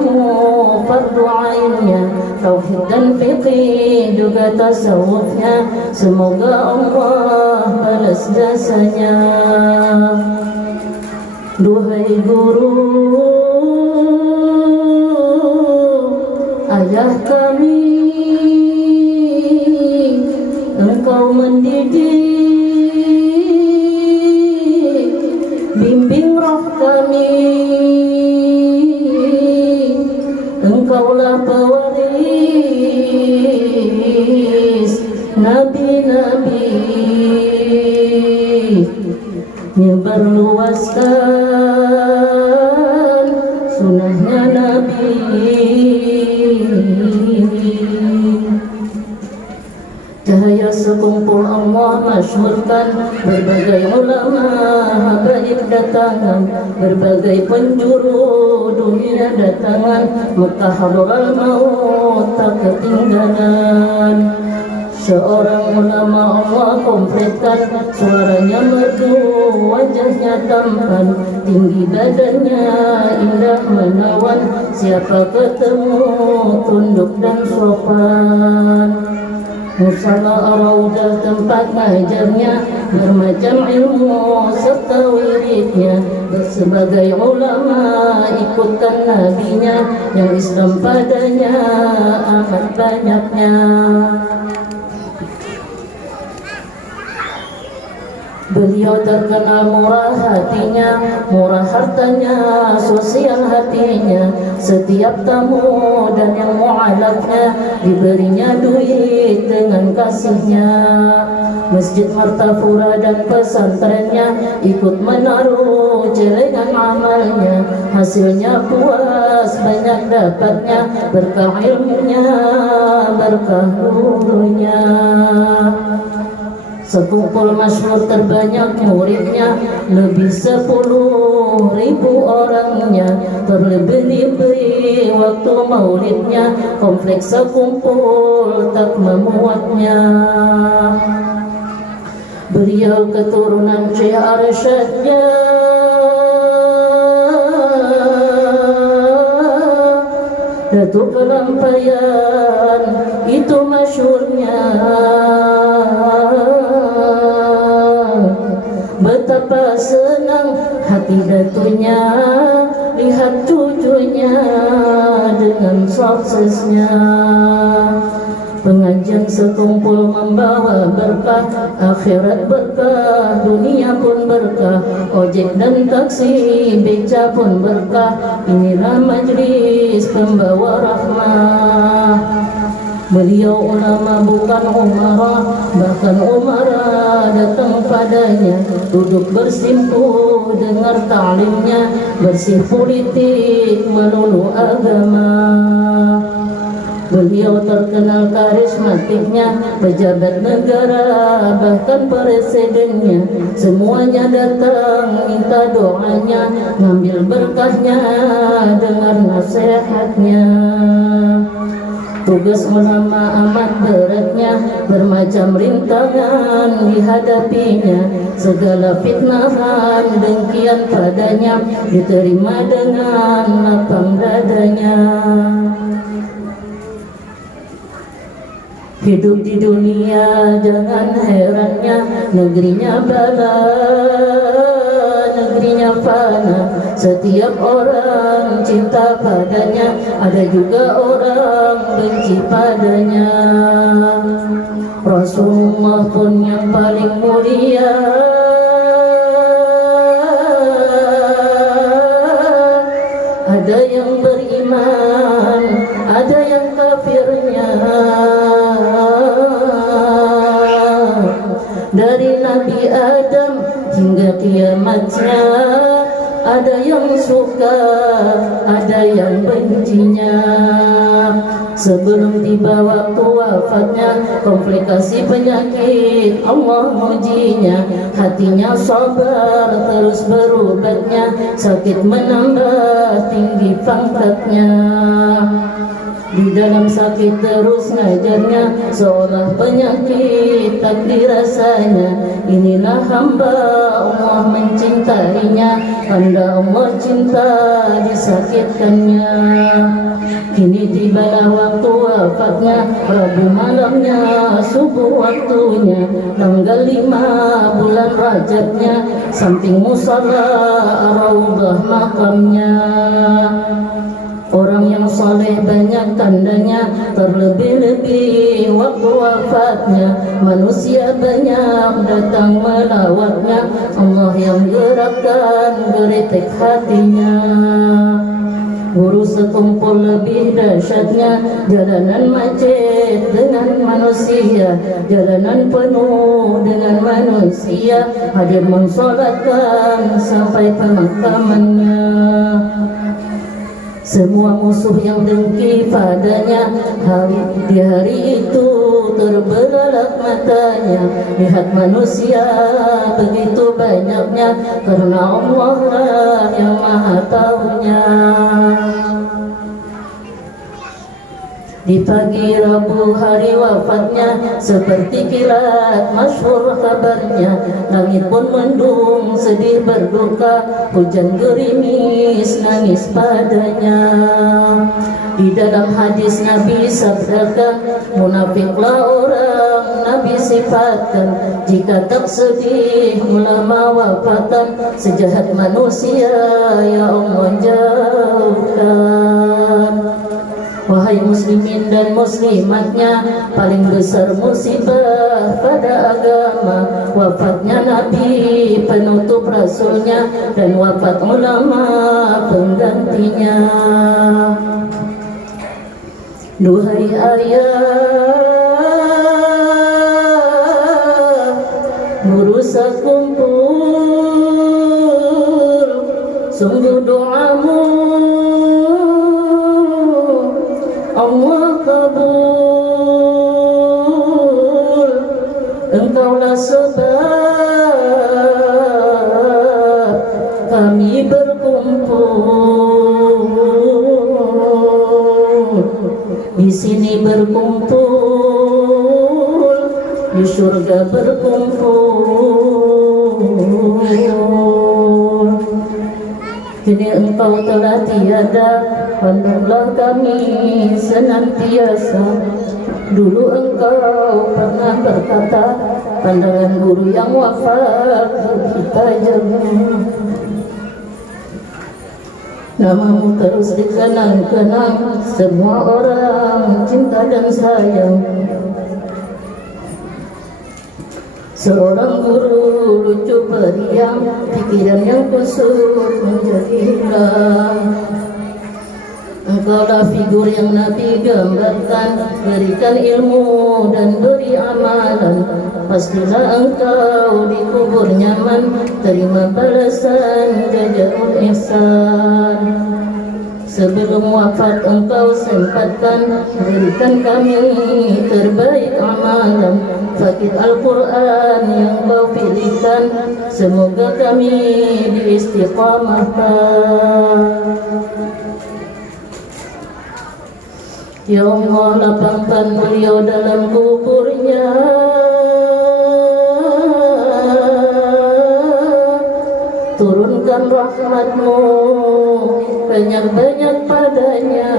ilmu fardu ainnya, tauhid dan fikih juga tasawufnya. Semoga Allah balas jasanya. Duhai guru, ayah kami, engkau mendidik, bimbing roh kami. Engkaulah pewaris nabi-nabi, menyebarluaskan sunnahnya Nabi. Cahaya sekumpul Allah masyhurkan, berbagai ulama habaib datangan, berbagai penjuru dunia datangan, Mekah hadral maut tak ketinggalan. Seorang ulama Allah kompletkan, suaranya merdu, wajahnya tampan, tinggi badannya indah menawan, siapa ketemu tunduk dan sopan. Musala raudah tempat ngajarnya, bermacam ilmu serta wiridnya. Sebagai ulama ikutkan nabinya, yang Islam padanya amat banyaknya. Beliau terkenal murah hatinya, murah hartanya, sosial hatinya. Setiap tamu dan yang mu'alafnya diberinya duit dengan kasihnya. Masjid Martapura dan pesantrennya ikut menaruh celengan amalnya. Hasilnya puas banyak dapatnya, berkah ilmunya, berkah nurunya. Sekumpul masyhur terbanyak muridnya, lebih 10.000 orangnya. Terlebih-lebih waktu maulidnya, kompleks sekumpul tak memuatnya. Beliau keturunan Syekh Arsyadnya, Datuk Kelampayan, itu masyhurnya. Betapa senang hati datunya lihat cucunya dengan suksesnya. Pengajian sekumpul membawa berkah, akhirat berkah, dunia pun berkah. Ojek dan taksi, beca pun berkah. Inilah majlis pembawa rahmah. Beliau ulama bukan umara, bahkan umara datang padanya, duduk bersimpuh dengar ta'limnya, bersih politik melulu agama. Beliau terkenal karismatiknya, pejabat negara bahkan presidennya, semuanya datang minta doanya, ngambil berkahnya, dengar nasihatnya. Tugas ulama amat beratnya, bermacam rintangan dihadapinya. Segala fitnahan dengkian padanya diterima dengan lapang dadanya. Hidup di dunia jangan herannya, negerinya bala, negerinya fana. Setiap orang cinta padanya, ada juga orang benci padanya. Rasulullah pun yang paling mulia, ada yang beriman, ada yang kafirnya. Dari Nabi Adam hingga kiamatnya, ada yang suka, ada yang bencinya. Sebelum tiba waktu wafatnya, komplikasi penyakit Allah ujinya. Hatinya sabar terus berobatnya, sakit menambah tinggi pangkatnya. Di dalam sakit terus ngajarnya, seolah penyakit tak dirasanya. Inilah hamba Allah mencintainya, tanda Allah cinta disakitkannya. Kini tibalah waktu wafatnya, Rabu malamnya, subuh waktunya, tanggal 5 bulan Rajabnya, samping musala Raudhah makamnya. Orang yang soleh banyak tandanya, terlebih-lebih waktu wafatnya, manusia banyak datang melawatnya, Allah yang gerakkan geritik hatinya. Guru sekumpul lebih dahsyatnya, jalanan macet dengan manusia, jalanan penuh dengan manusia, hadir mensolatkan sampai pemakamannya. Semua musuh yang dengki padanya, di hari itu terbelalak matanya. Lihat manusia begitu banyaknya, karena Allah lah yang maha tahunya. Di pagi Rabu hari wafatnya, seperti kilat masyhur kabarnya, langit pun mendung sedih berduka, hujan gerimis nangis padanya. Di dalam hadis Nabi sabdakan, munafiklah orang Nabi sifatkan, jika tak sedih ulama wafatan, sejahat manusia ya Allah jauhkan. Wahai muslimin dan muslimatnya, paling besar musibah pada agama, wafatnya Nabi penutup rasulnya, dan wafat ulama penggantinya. Duhai ayah, guru sekumpul, sungguh doamu Allah kabul. Engkaulah sebab kami berkumpul, di sini berkumpul, di surga berkumpul. Kini engkau telah tiada, pandanglah kami senantiasa. Dulu engkau pernah berkata, pandangan guru yang wafat kita jaga. Namamu terus dikenang-kenang, semua orang cinta dan sayang. Seorang guru lucu periang, pikiran yang kusut menjadi hilang. Engkaulah figur yang Nabi gambarkan, berikan ilmu dan beri amalan. Pastilah engkau dikubur nyaman, terima balasan jazaul ihsan. Sebelum wafat engkau sempatkan, berikan kami terbaik amalan. Fakir Al-Quran yang kau pilihkan, semoga kami diistiqamahkan. Ya Allah, lapangkan beliau dalam kuburnya, turunkan rahmatmu banyak-banyak padanya.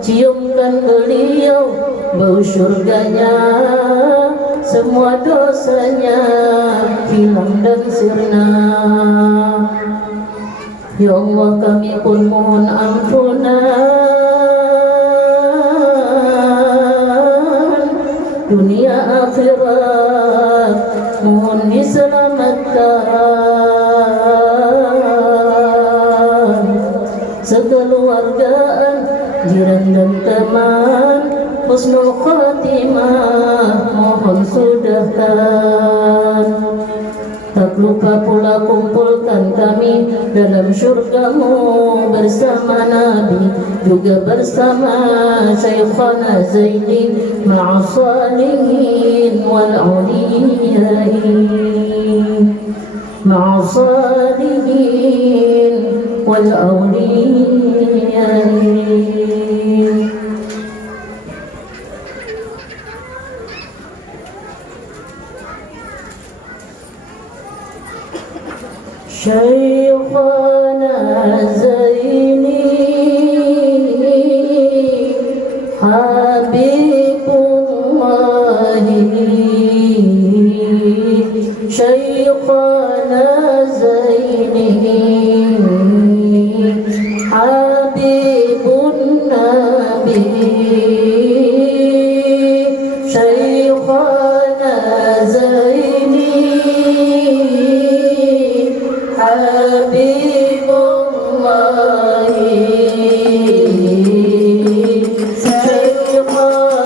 Ciumkan beliau bau syurganya, semua dosanya hilang dan sirna. Ya Allah, kami pun mohon ampunan, dunia akhirat mohon diselamatkan. Sekeluargaan, jiran dan teman, husnul khatimah mohon sudahkan. Tak lupa pula kumpulkan kami dalam syurgamu bersama Nabi, juga bersama Syekhana Zaidi, ma'asalihin wal'auliyain, ma'asalihin wal'auliyain. شيخنا زيني حبيب الله شيخنا زيني حبيب النبي شيخنا زيني حبيب الله شيخنا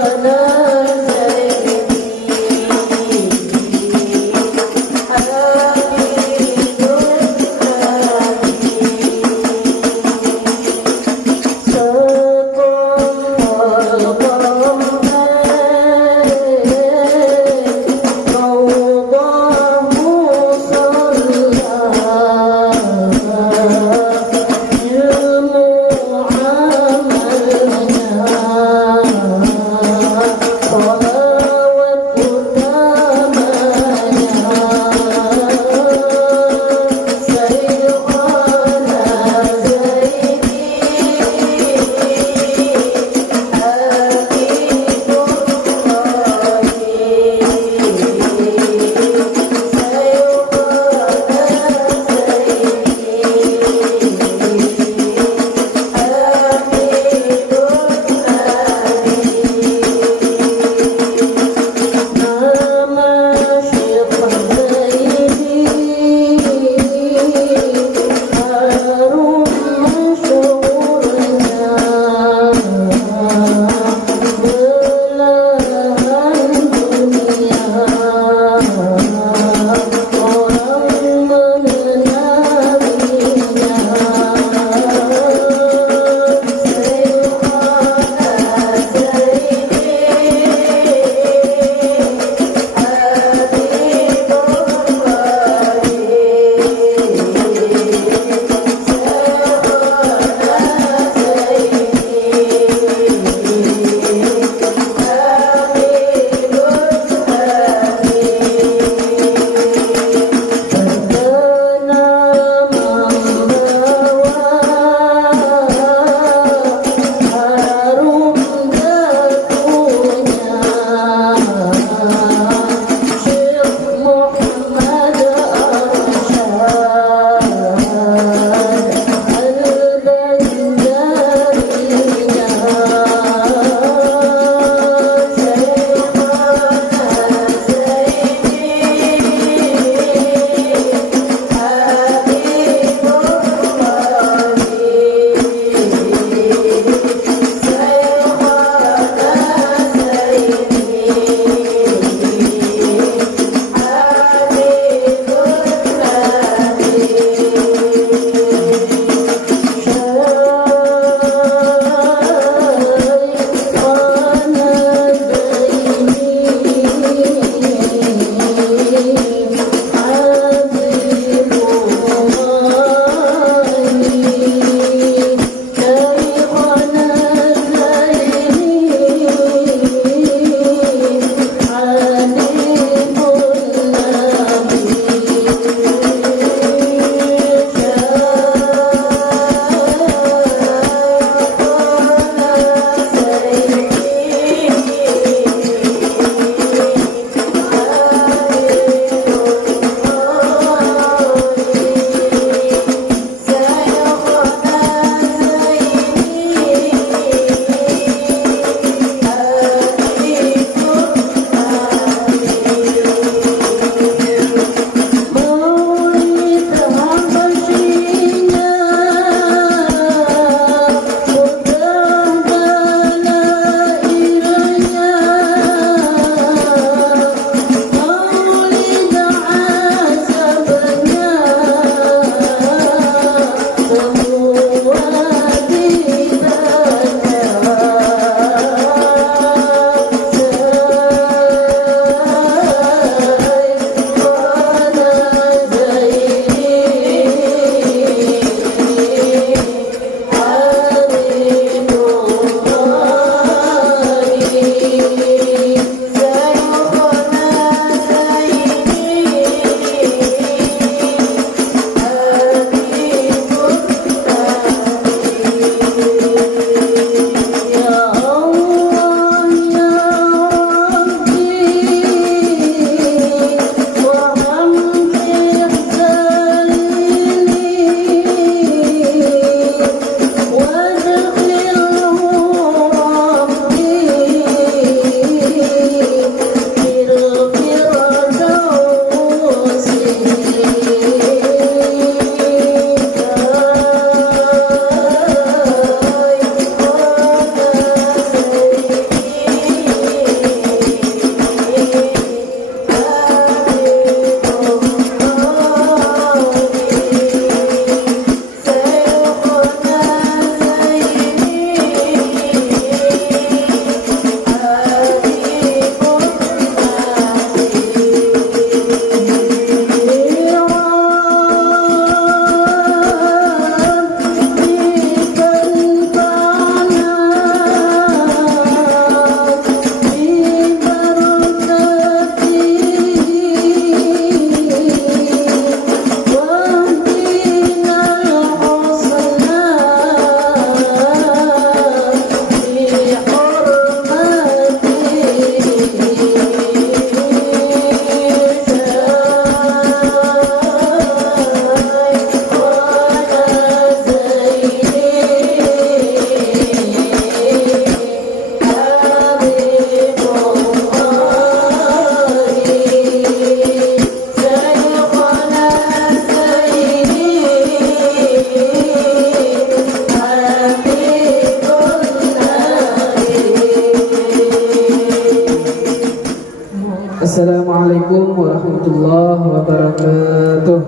warahmatullahi wabarakatuh.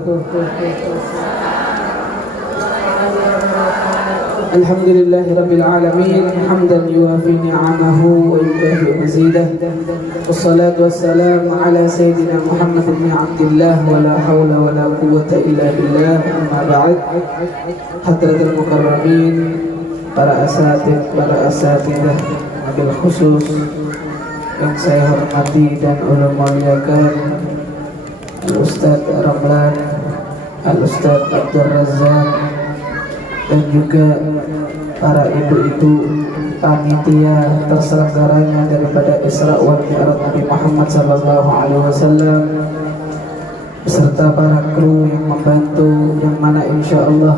Alhamdulillahirabbil alamin hamdan yuwafi ni'amahu wa yukafi mazidah. Wassalatu wassalamu ala sayyidina Muhammad bin Abdillah wa la hawla wa la quwwata illa billah. Amma ba'd. Hadratul mukarramin, para asatidzah wabil khusus yang saya hormati dan ulama muliakan, Al-Ustaz Ramlan, Al-Ustaz Abdul Razak, dan juga para ibu-ibu panitia terselenggaranya daripada Isra wal Mi'raj Nabi Muhammad sallallahu alaihi wasallam, beserta para kru yang membantu, yang mana insyaallah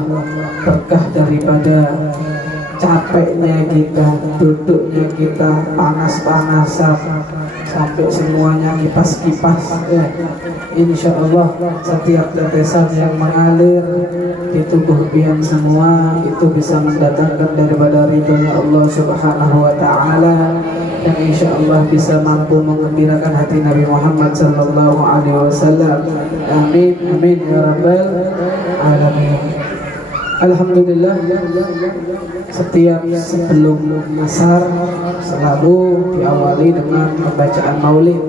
berkah daripada capeknya kita, duduknya kita, panas-panasan sampai semuanya kipas-kipas ya. Insyaallah setiap tetesan yang mengalir di tubuh pian semua itu bisa mendatangkan daripada ridhonya Allah Subhanahu wa taala, dan insyaallah bisa mampu menggembirakan hati Nabi Muhammad sallallahu alaihi wasallam. Amin amin ya rabbal alamin. Alhamdulillah, setiap sebelum asar selalu diawali dengan pembacaan maulid,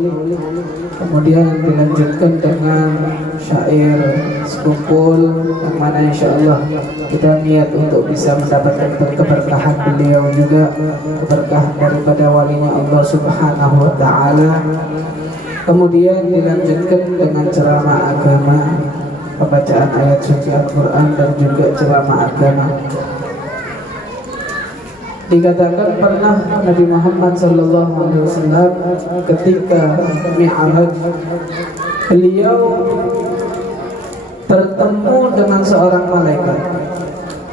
kemudian dilanjutkan dengan syair sekumpul, yang mana insyaallah kita niat untuk bisa mendapatkan keberkahan beliau juga, keberkahan daripada walinya Allah Subhanahu wa taala. Kemudian dilanjutkan dengan ceramah agama, pembacaan ayat suci Al-Quran, dan juga ceramah agama. Dikatakan pernah Nabi Muhammad SAW ketika Mi'raj, beliau bertemu dengan seorang malaikat,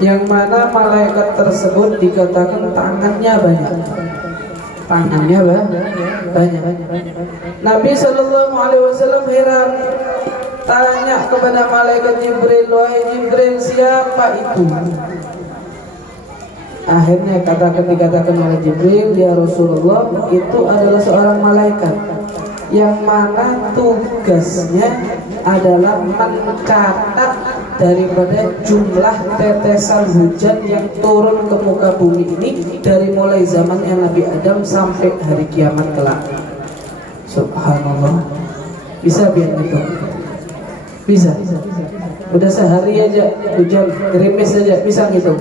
yang mana malaikat tersebut dikatakan tangannya banyak. Tangannya banyak. Nabi SAW heran, tanya kepada malaikat Jibril, wahai Jibril, siapa itu? Akhirnya dikatakan oleh Jibril, ya Rasulullah, itu adalah seorang malaikat yang mana tugasnya adalah mencatat daripada jumlah tetesan hujan yang turun ke muka bumi ini dari mulai zaman yang Nabi Adam sampai hari kiamat kelak. Subhanallah. Bisa biar itu? Bisa. Udah sehari aja hujan gerimis aja bisa gitu.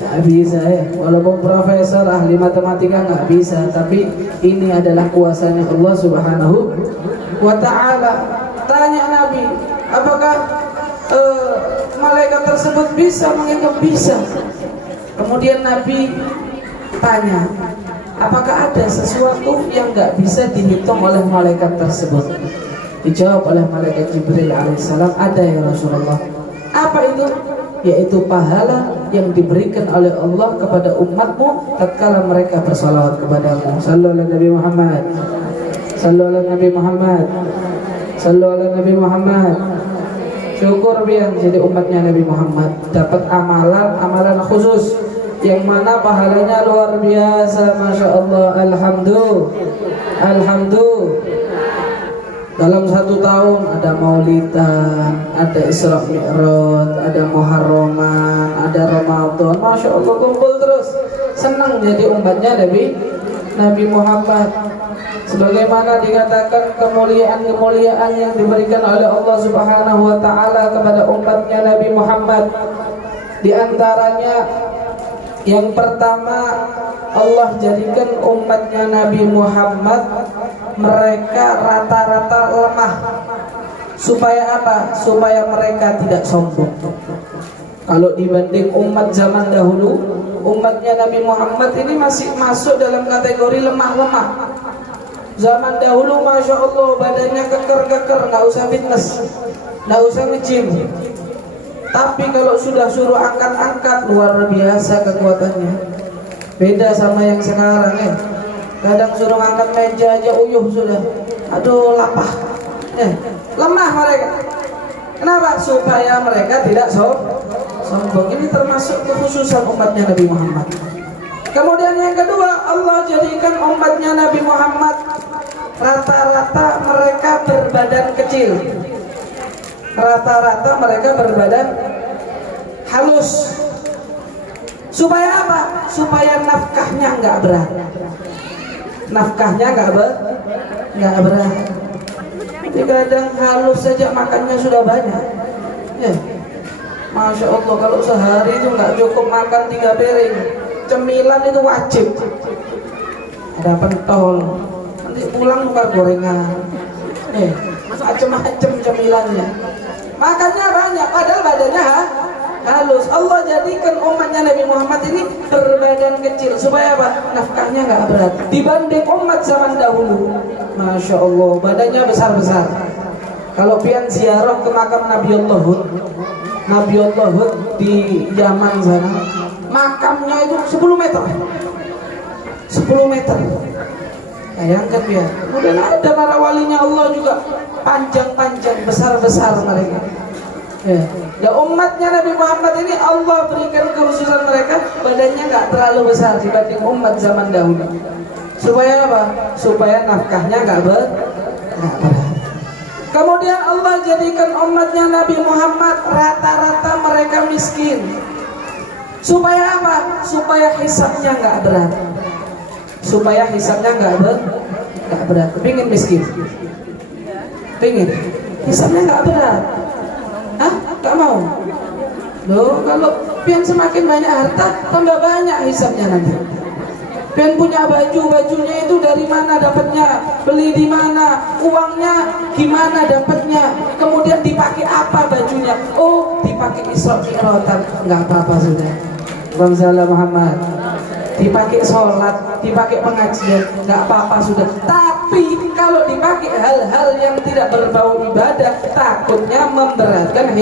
Nggak bisa ya. Walaupun profesor ahli matematika nggak bisa, tapi ini adalah kuasanya Allah Subhanahu wa taala. Tanya Nabi, apakah malaikat tersebut bisa menghitung? Bisa. Kemudian Nabi tanya, apakah ada sesuatu yang nggak bisa dihitung oleh malaikat tersebut? Dijawab oleh malaikat Jibril alaihissalam, ada ya Rasulullah. Apa itu? Yaitu pahala yang diberikan oleh Allah kepada umatmu tatkala mereka bersalawat kepadamu. Sallu ala Nabi Muhammad, sallu ala Nabi Muhammad, sallu ala Nabi Muhammad. Syukur biar jadi umatnya Nabi Muhammad, dapat amalan khusus yang mana pahalanya luar biasa. Masya Allah, alhamdulillah. Dalam satu tahun ada maulidan, ada Isra Mi'raj, ada Muharraman, ada Ramadan. Masya Allah, kumpul terus. Senang jadi umatnya Nabi Muhammad. Sebagaimana dikatakan kemuliaan-kemuliaan yang diberikan oleh Allah Subhanahu wa taala kepada umatnya Nabi Muhammad. Di antaranya yang pertama, Allah jadikan umatnya Nabi Muhammad mereka rata-rata lemah. Supaya apa? Supaya mereka tidak sombong. Kalau dibanding umat zaman dahulu, umatnya Nabi Muhammad ini masih masuk dalam kategori lemah-lemah. Zaman dahulu Masya Allah badannya keker-keker, nggak usah fitness, nggak usah nge-gym. Tapi kalau sudah suruh angkat-angkat, luar biasa kekuatannya. Beda sama yang sekarang ya. Kadang suruh angkat meja aja uyuh sudah. Aduh lapah. Lemah mereka. Kenapa? Supaya mereka tidak sombong. Ini termasuk kekhususan umatnya Nabi Muhammad. Kemudian yang kedua, Allah jadikan umatnya Nabi Muhammad rata-rata mereka berbadan kecil, rata-rata mereka berbadan halus. Supaya apa? Supaya nafkahnya nggak berat. Nafkahnya nggak berat. Jadi kadang halus saja makannya sudah banyak. Ya. Masya Allah, kalau sehari itu nggak cukup makan 3 piring. Cemilan itu wajib. Ada pentol, nanti pulang buka gorengan. Macam-macam cemilannya. Makannya banyak, padahal badannya halus. Allah jadikan umatnya Nabi Muhammad ini berbadan kecil supaya apa? Nafkahnya nggak berat dibanding umat zaman dahulu. Masya Allah, badannya besar-besar. Kalau pian ziarah ke makam Nabiullah Hud di Yaman sana, makamnya itu 10 meter. 10 meter. Bayangkan ya. Kemudian ada para walinya Allah juga panjang-panjang, besar-besar mereka. Ya. Dan umatnya Nabi Muhammad ini Allah berikan kekhususan mereka badannya nggak terlalu besar dibanding umat zaman dahulu. Supaya apa? Supaya nafkahnya nggak berat. Kemudian Allah jadikan umatnya Nabi Muhammad rata-rata mereka miskin. Supaya apa? Supaya hisabnya nggak berat. Supaya hisabnya nggak berat. Pingin miskin? Pingin? Hisabnya nggak berat? Hah? Gak mau? Loh, kalau pian semakin banyak harta, tambah banyak hisabnya nanti. Pian punya baju, bajunya itu dari mana dapatnya? Beli di mana? Uangnya gimana dapatnya? Kemudian dipakai apa bajunya? Oh, dipakai Isra Mi'raj. Nggak apa-apa sudah. Bangsa Muhammad. Dipakai sholat, dipakai pengajian, nggak apa-apa sudah. Tapi kalau dipakai hal-hal yang tidak berbau ibadah, takutnya memberatkan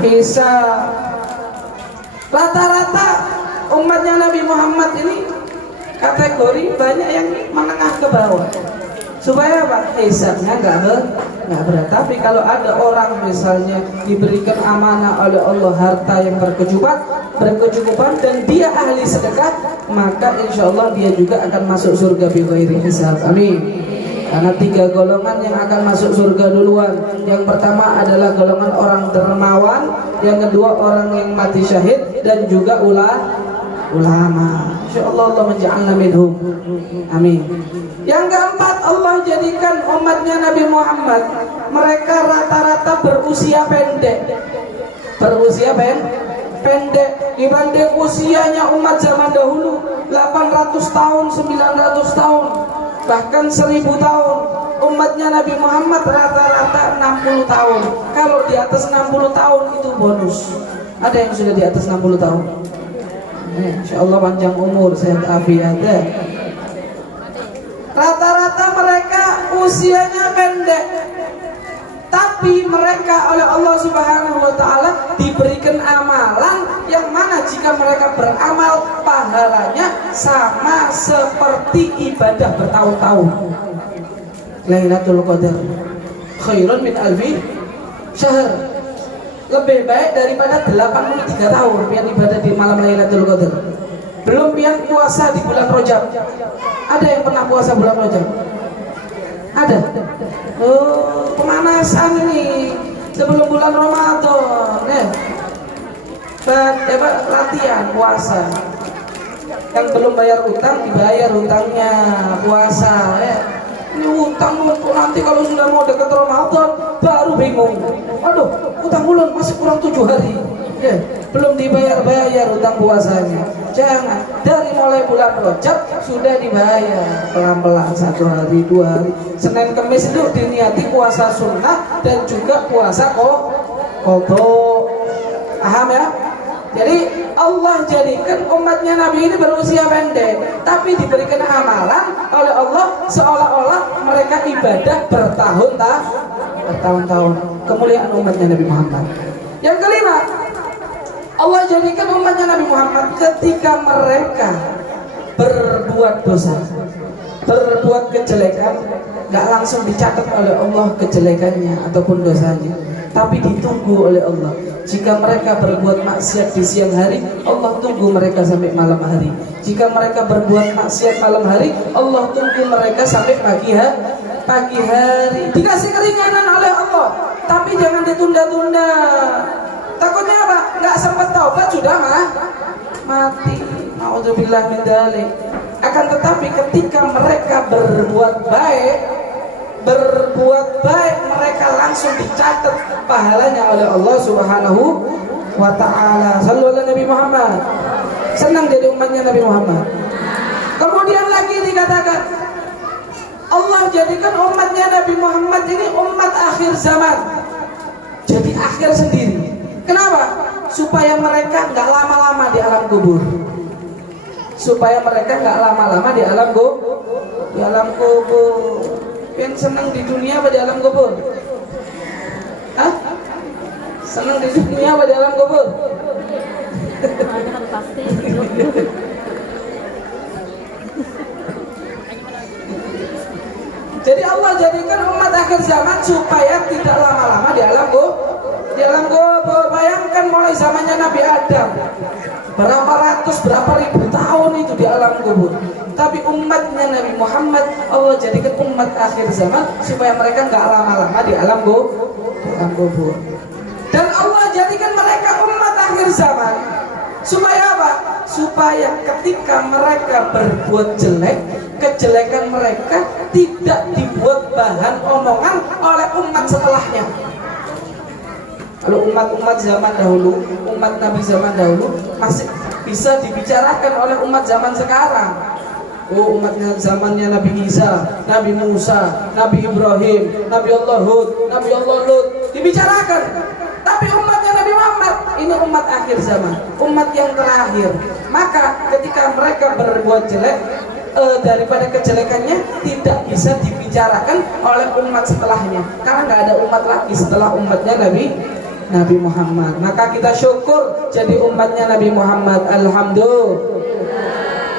hisab. Rata-rata umatnya Nabi Muhammad ini kategori banyak yang menengah ke bawah. Supaya apa? Hisabnya nggak berat. Tapi kalau ada orang misalnya diberikan amanah oleh Allah harta yang berkecukupan dan dia ahli sedekah, maka insya Allah dia juga akan masuk surga bi ghairi hisab. Amin. Karena 3 golongan yang akan masuk surga duluan. Yang pertama adalah golongan orang dermawan, yang kedua orang yang mati syahid, dan juga ulama. Insyaallah Allah menja'alna minhum. Amin. Yang keempat, Allah jadikan umatnya Nabi Muhammad mereka rata-rata berusia pendek. Berusia pendek dibanding usianya umat zaman dahulu 800 tahun, 900 tahun, bahkan 1000 tahun. Umatnya Nabi Muhammad rata-rata 60 tahun. Kalau di atas 60 tahun itu bonus. Ada yang sudah di atas 60 tahun? Insyaallah panjang umur, sehat afiat. Rata-rata mereka usianya pendek, tapi mereka oleh Allah Subhanahu wa Ta'ala diberikan amalan yang mana jika mereka beramal pahalanya sama seperti ibadah bertahun-tahun. Lailatul Qadar khairun min alfi syahr. Lebih baik daripada 83 tahun pian ibadah di malam Lailatul Qadar. Belum pian puasa di bulan Rajab. Ada yang pernah puasa bulan Rajab? Ada? Oh, pemanasan ini sebelum bulan Ramadan. Latihan puasa. Yang belum bayar utang dibayar utangnya, puasa. Ini utang numpuk, nanti kalau sudah mau dekat Ramadan baru bingung. Aduh, utang bulan masih kurang 7 hari. Belum dibayar utang puasanya. Jangan, dari mulai bulan Rajab sudah dibayar pelan-pelan, 1 hari, 2 hari. Senin Kamis itu diniati puasa sunnah dan juga puasa qadha. Paham ya? Jadi Allah jadikan umatnya Nabi ini berusia pendek, tapi diberikan amalan oleh Allah seolah-olah mereka ibadah bertahun-tahun. Kemuliaan umatnya Nabi Muhammad. Yang kelima, Allah jadikan umatnya Nabi Muhammad ketika mereka berbuat dosa, berbuat kejelekan, gak langsung dicatat oleh Allah kejelekannya ataupun dosanya, tapi ditunggu oleh Allah. Jika mereka berbuat maksiat di siang hari, Allah tunggu mereka sampai malam hari. Jika mereka berbuat maksiat malam hari, Allah tunggu mereka sampai pagi hari. Dikasih keringanan oleh Allah, tapi jangan ditunda-tunda. Takutnya apa? Nggak sempat taubat sudah mati. Nauzubillah min dzalik. Akan tetapi ketika mereka berbuat baik, mereka langsung dicatat pahalanya oleh Allah Subhanahu wa ta'ala. Sallu ala Nabi Muhammad. Senang jadi umatnya Nabi Muhammad. Kemudian lagi dikatakan, Allah jadikan umatnya Nabi Muhammad ini umat akhir zaman. Jadi akhir sendiri. Kenapa? Supaya mereka nggak lama-lama di alam kubur. Supaya mereka nggak lama-lama di alam kubur. Yang senang di dunia apa di alam kubur? Hah? Senang di dunia apa di alam kubur? Jadi Allah jadikan umat akhir zaman supaya tidak lama-lama di alam kubur. Bayangkan mulai zamannya Nabi Adam, berapa ratus, berapa ribu tahun itu di alam kubur. Tapi umatnya Nabi Muhammad Allah jadikan umat akhir zaman supaya mereka nggak lama-lama di alam kubur. Dan Allah jadikan mereka umat akhir zaman supaya apa? Supaya ketika mereka berbuat jelek, kejelekan mereka tidak dibuat bahan omongan oleh umat setelahnya. Kalau umat zaman dahulu, umat Nabi zaman dahulu masih bisa dibicarakan oleh umat zaman sekarang. Oh, umatnya zamannya Nabi Isa, Nabi Musa, Nabi Ibrahim, Nabi Allah Hud, Nabi Allah Lut dibicarakan. Tapi umatnya Nabi Muhammad ini umat akhir zaman, umat yang terakhir. Maka ketika mereka berbuat jelek, daripada kejelekannya tidak bisa dibicarakan oleh umat setelahnya, karena nggak ada umat lagi setelah umatnya Nabi Muhammad. Maka kita syukur jadi umatnya Nabi Muhammad. Alhamdulillah.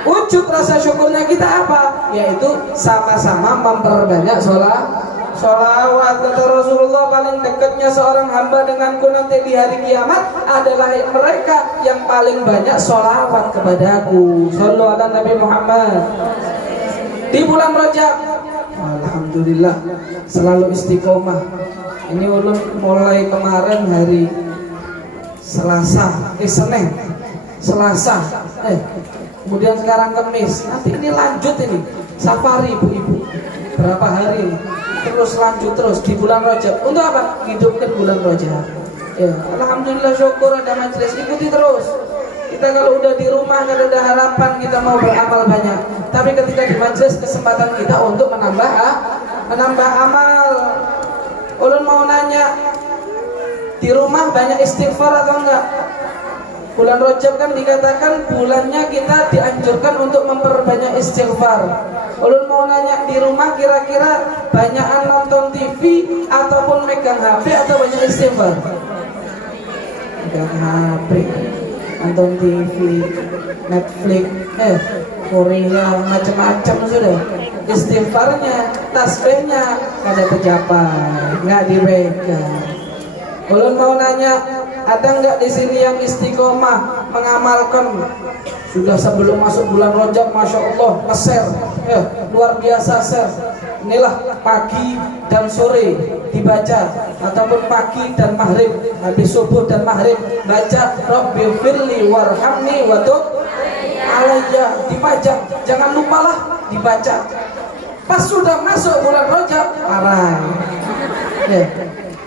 Wujud rasa syukurnya kita apa? Yaitu sama-sama memperbanyak sholawat. Kata Rasulullah, paling dekatnya seorang hamba denganku nanti di hari kiamat adalah mereka yang paling banyak sholawat kepadaku. Shallu ala Nabi Muhammad. Di bulan Rajab, alhamdulillah selalu istiqomah. Ini ulun mulai kemarin hari Senin, kemudian sekarang Kamis, nanti ini lanjut ini safari ibu-ibu berapa hari ini, terus lanjut terus di bulan Rajab. Untuk apa? Hidupkan bulan Rajab. Ya, alhamdulillah syukur ada majelis, ikuti terus. Kita kalau udah di rumah, kalau udah harapan kita mau beramal banyak, tapi ketika di majelis kesempatan kita untuk menambah amal. Ulun mau nanya, di rumah banyak istighfar atau enggak? Bulan Rajab kan dikatakan bulannya kita dianjurkan untuk memperbanyak istighfar. Ulun mau nanya, di rumah kira-kira banyakan nonton TV ataupun megang HP atau banyak istighfar? Megang HP, nonton TV, Netflix, Korea, macam-macam sudah. Istighfarnya, tasbihnya kada tercapai, nggak dipegang. Ulun mau nanya, ada nggak di sini yang istiqomah mengamalkan sudah sebelum masuk bulan Rajab, masya Allah, nge-share, luar biasa share. Inilah pagi dan sore dibaca, ataupun pagi dan maghrib, habis subuh dan maghrib baca Rabbi firli warhamni wa tub alayya, dipajang, jangan lupalah dibaca. Pas sudah masuk bulan Rajab, parah.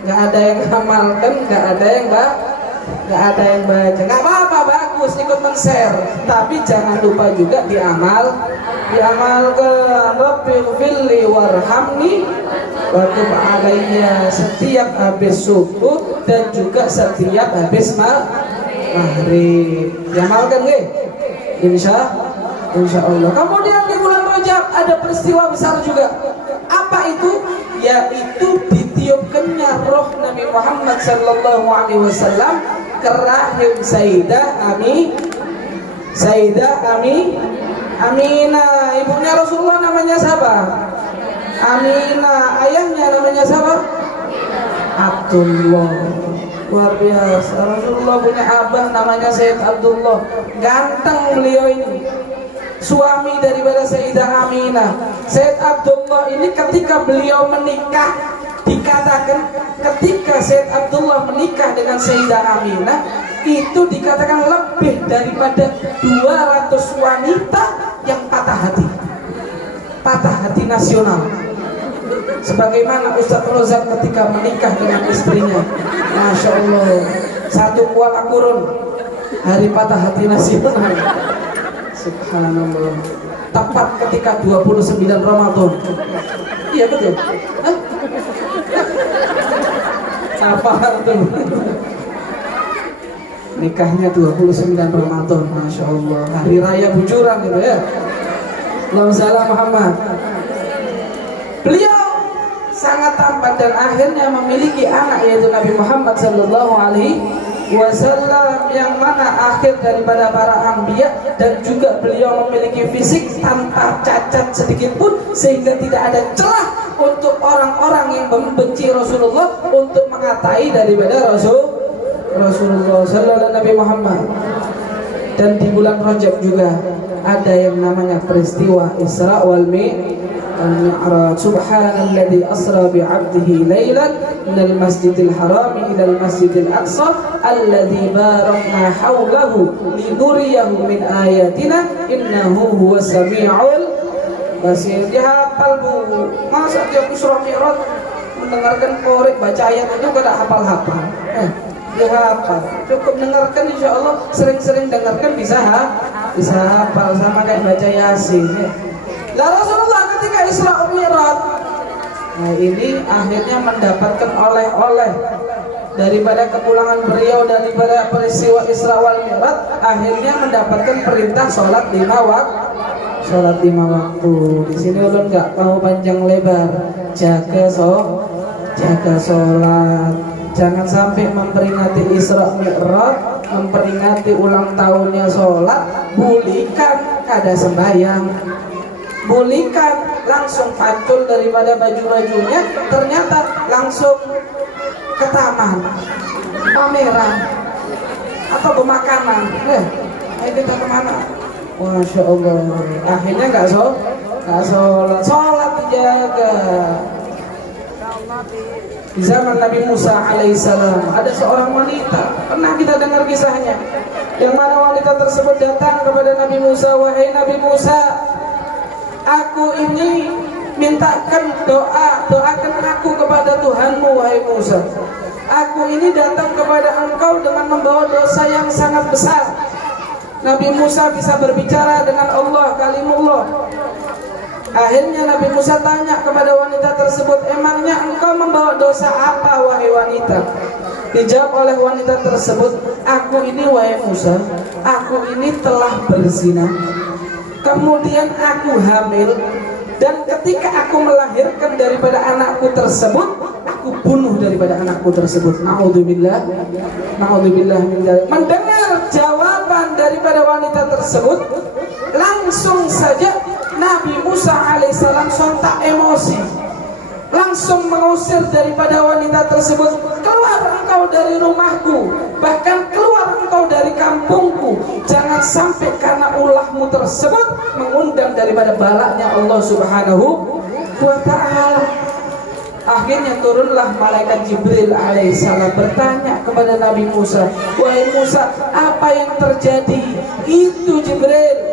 Nggak ada yang ngamalkan, nggak ada yang baca. Nggak apa-apa, bagus ikut men-share, tapi jangan lupa juga diamalkan. Rabbighfirli warhamni wa tub alayya, setiap habis subuh dan juga setiap habis maghrib. Diamalkan nggih? Insya Allah. Kemudian di bulan Rajab ada peristiwa besar juga. Apa itu? Yaitu ditiupkannya roh Nabi Muhammad sallallahu alaihi wasallam ke rahim Sayyidah Aminah. Ibunya Rasulullah namanya siapa? Aminah. Ayahnya namanya siapa? Abdullah. Luar biasa. Rasulullah punya abah namanya Sayyid Abdullah. Ganteng beliau ini. Suami daripada Sayyidah Aminah. Sayyid Abdullah ini ketika beliau menikah, dikatakan ketika Sayyid Abdullah menikah dengan Sayyidah Aminah, itu dikatakan lebih daripada 200 wanita yang patah hati nasional. Sebagaimana Ustadz Rozak ketika menikah dengan istrinya, Masya Allah, 1 Kuala Kurun, hari patah hati nasional. Subhanallah. Tepat ketika 29 Ramadan. Iya betul. Hah? Apa tuh? Nikahnya 29 Ramadan, Masya Allah. Hari Raya Bujuran gitu ya. Allahumma shalli ala Muhammad. Beliau sangat tampan dan akhirnya memiliki anak yaitu Nabi Muhammad sallallahu alaihi wasallam, yang mana akhir daripada para anbiya, dan juga beliau memiliki fisik tanpa cacat sedikit pun, sehingga tidak ada celah untuk orang-orang yang membenci Rasulullah untuk mengatai daripada Rasulullah sallallahu Nabi Muhammad. Dan di bulan Rajab juga ada yang namanya peristiwa Isra wal Mi'raj. Subhanalladzi asra bi'abdihi lailan minal masjidil haram ilal masjidil aqsa alladzi barakna haulahu linuriyahu min ayatina innahu huwas samiul basir. Dia hafal bu. Masa dia Isra Mi'raj mendengarkan korek baca ayat itu kada hafal-hafal. Dia hafal. Cukup dengarkan, insya Allah sering-sering dengarkan bisa hafal sama kayak baca Yasin. Lah Rasulullah ketika Isra Mi'raj, nah ini akhirnya mendapatkan oleh-oleh daripada kepulangan beliau daripada peristiwa Isra wal Mi'raj, akhirnya mendapatkan perintah sholat 5 waktu. Sholat 5 waktu. Di sini ulun nggak mau panjang lebar. Jaga sholat. Jangan sampai memperingati Isra Mi'raj, memperingati ulang tahunnya sholat, bulikan kada sembahyang, bulikan langsung pantul daripada baju-bajunya, ternyata langsung ke taman, pameran atau pemakanan. Ayo kita kemana? Masya Allah. Akhirnya nggak sholat dijaga. Di zaman Nabi Musa alaihissalam ada seorang wanita, pernah kita dengar kisahnya, yang mana wanita tersebut datang kepada Nabi Musa, wahai Nabi Musa, aku ini mintakan doakan aku kepada Tuhanmu wahai Musa. Aku ini datang kepada engkau dengan membawa dosa yang sangat besar. Nabi Musa bisa berbicara dengan Allah, kalimullah. Akhirnya Nabi Musa tanya kepada wanita tersebut, emangnya engkau membawa dosa apa wahai wanita? Dijawab oleh wanita tersebut, aku ini wahai Musa, aku ini telah berzina, kemudian aku hamil, dan ketika aku melahirkan daripada anakku tersebut, aku bunuh daripada anakku tersebut. Na'udzubillah min dzalik. Mendengar jawaban daripada wanita tersebut, langsung saja Nabi Musa alaihissalam sontak emosi, langsung mengusir daripada wanita tersebut, keluar engkau dari rumahku, bahkan keluar engkau dari kampungku, jangan sampai karena ulahmu tersebut mengundang daripada balaknya Allah subhanahu wa ta'ala. Akhirnya turunlah malaikat Jibril alaihissalam bertanya kepada Nabi Musa, wahai Musa, apa yang terjadi? Itu Jibril,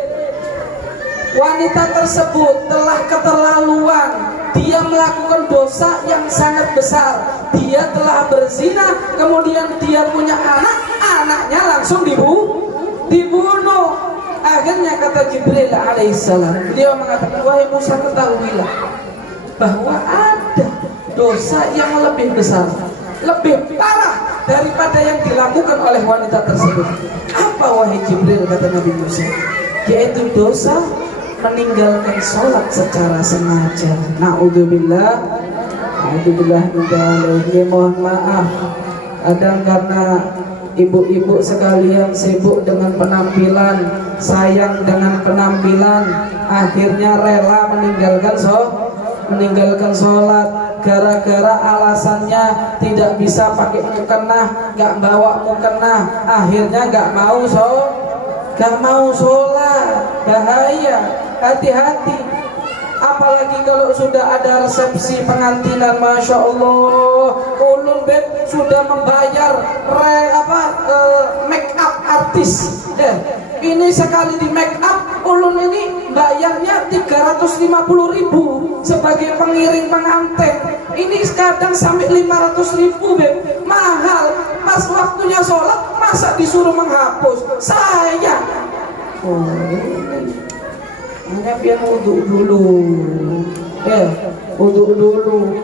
wanita tersebut telah keterlaluan. Dia melakukan dosa yang sangat besar. Dia telah berzina, kemudian dia punya anak, anaknya langsung dibunuh. Akhirnya kata Jibril alaihissalam, dia mengatakan, wahai Musa, ketahuilah bahwa ada dosa yang lebih besar, lebih parah daripada yang dilakukan oleh wanita tersebut. Apa wahai Jibril, kata Nabi Musa? Yaitu dosa meninggalkan sholat secara sengaja. Na'udzubillah mohon maaf, kadang karena ibu-ibu sekalian sibuk dengan penampilan, sayang dengan penampilan, akhirnya rela meninggalkan meninggalkan sholat gara-gara alasannya tidak bisa pakai mukena, nggak bawa mukena, akhirnya nggak mau sholat. Bahaya, hati-hati. Apalagi kalau sudah ada resepsi pengantinan, masya Allah, ulun beb sudah membayar make up artis. Ini sekali di make up, ulun ini bayarnya 350.000 sebagai pengiring pengantin. Ini kadang sampai 500.000 beb, mahal. Pas waktunya sholat, masa disuruh menghapus? Sayang. Hanya biar wudhu dulu, wudhu dulu.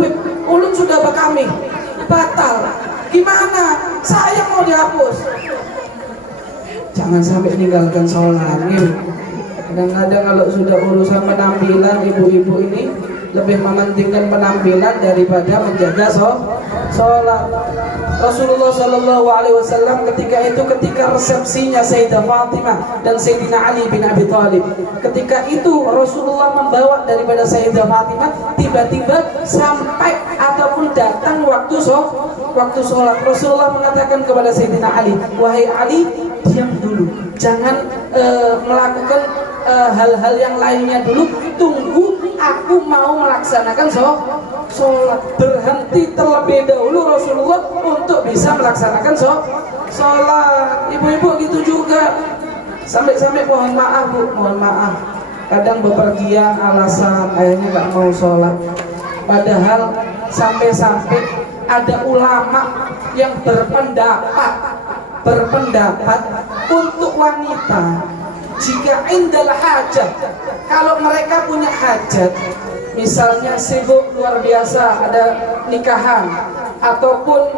Beb, ulun sudah bekami, batal. Gimana? Sayang mau dihapus. Jangan sampai meninggalkan sholat. Kadang-kadang kalau sudah urusan penampilan, ibu-ibu ini lebih mementingkan penampilan daripada menjaga sholat. Rasulullah Shallallahu Alaihi Wasallam ketika resepsinya Sayyidah Fatimah dan Sayyidina Ali bin Abi Thalib, ketika itu Rasulullah membawa daripada Sayyidah Fatimah, tiba-tiba sampai ataupun datang waktu sholat. Rasulullah mengatakan kepada Sayyidina Ali, wahai Ali, diam dulu, jangan melakukan hal-hal yang lainnya dulu, tunggu aku mau melaksanakan sholat. Berhenti terlebih dahulu Rasulullah untuk bisa melaksanakan sholat. Ibu-ibu gitu juga. Sampai mohon maaf Bu, mohon maaf, kadang bepergian alasan akhirnya nggak mau sholat. Padahal sampai ada ulama yang berpendapat untuk wanita, jika indal hajat, kalau mereka punya hajat, misalnya sibuk luar biasa, ada nikahan ataupun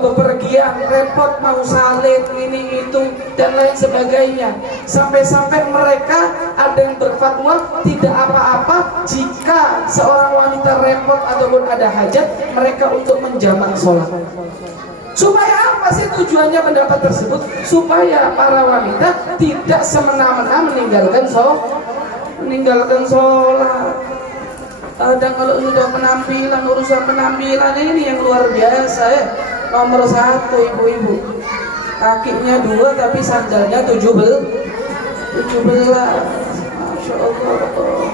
bepergian, repot mau salin ini itu dan lain sebagainya, sampai mereka ada yang berfatwa tidak apa-apa jika seorang wanita repot ataupun ada hajat, mereka untuk menjamak sholat. Supaya apa sih tujuannya pendapat tersebut? Supaya para wanita tidak semena-mena meninggalkan sholat. Dan kalau sudah penampilan, urusan penampilan ini yang luar biasa ya. Nomor 1 ibu-ibu, kakinya 2 tapi sandalnya 17. Masya Allah.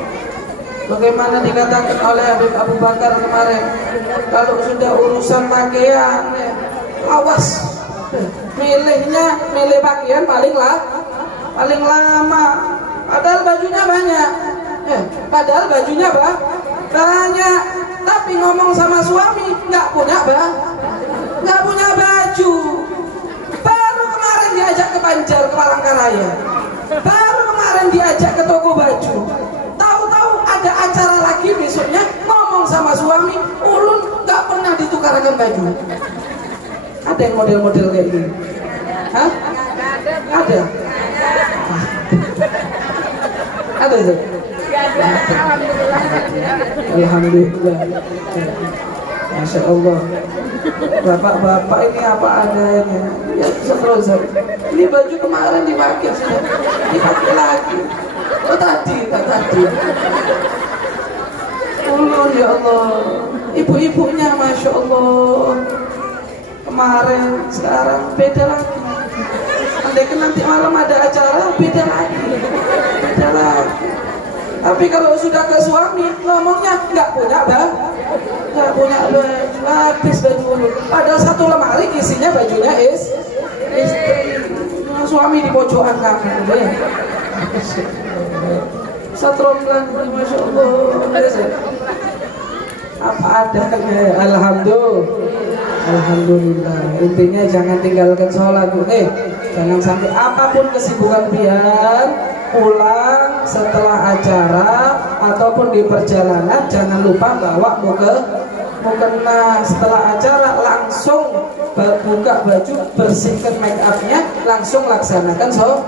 Bagaimana dikatakan oleh Habib Abu Bakar kemarin, kalau sudah urusan pakaian ya, awas, milih pakaian paling lama, padahal bajunya banyak, banyak, tapi ngomong sama suami nggak punya baju. Baru kemarin diajak ke Banjar, ke Palangkaraya, baru kemarin diajak ke toko baju, tahu-tahu ada acara lagi besoknya, ngomong sama suami, ulun nggak pernah ditukarkan baju. Ada yang model-model kayak gini? Hah? Ada? Ada sih? Alhamdulillah. Masya Allah. Bapak-bapak ini apa adanya. Ya terus. Ini baju kemarin dipakai sudah, dipakai lagi. Tadi. Ulun ya Allah. Ibu-ibunya Masya Allah. Kemarin, sekarang beda lagi. Andai nanti malam ada acara, beda lagi. Tapi kalau sudah ke suami, ngomongnya nggak punya baju, habis baju dulu. Padahal satu lemari isinya bajunya istri. Suami di pojokan kamar. Satronlan, masya Allah. Apa adanya? Alhamdulillah. Intinya jangan tinggalkan sholat. Jangan sampai apapun kesibukan biar pulang setelah acara ataupun di perjalanan, jangan lupa bawa mukena. Setelah acara langsung buka baju, bersihkan make upnya, langsung laksanakan sholat.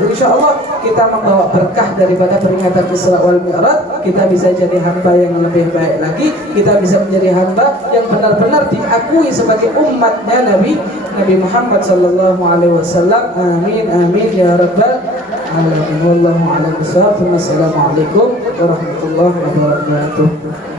Insya Allah kita membawa berkah daripada peringatan Isra wal Mi'raj. Kita bisa jadi hamba yang lebih baik lagi. Kita bisa menjadi hamba yang benar-benar diakui sebagai umatnya Nabi Muhammad sallallahu alaihi wasallam. Amin ya rabbal alamin. Wallahu a'lam bishawab. Wassalamualaikum warahmatullahi wabarakatuh.